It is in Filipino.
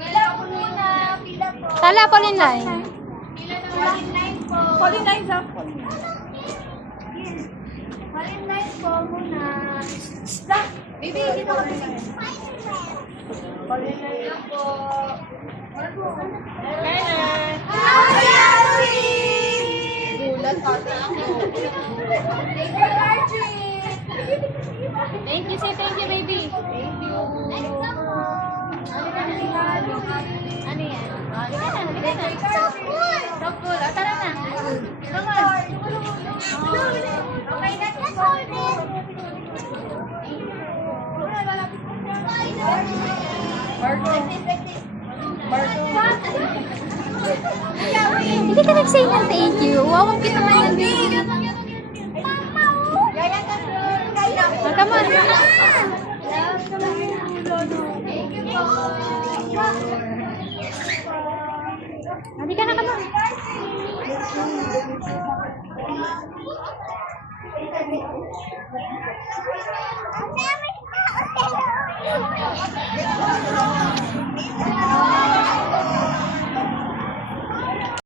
Pila po muna. Pila po. Tala, Pauline line. Pila na Pauline line po. Pauline line sa Pauline line po muna. Stop. Baby, dito ka baby. Pauline line lang po. Kailan? Happy Halloween! Gulat pa ako. Thank you, Archie. Thank you, say thank you, baby. Thank you. Ano yan? Halika na. So cool! So cool. O, tara na. Come on. Okay, let's hold it. Hindi ka nag-say ng thank you. Wow, ang cute naman yan, baby. Oh, come on. Halika na, come on. Ang dami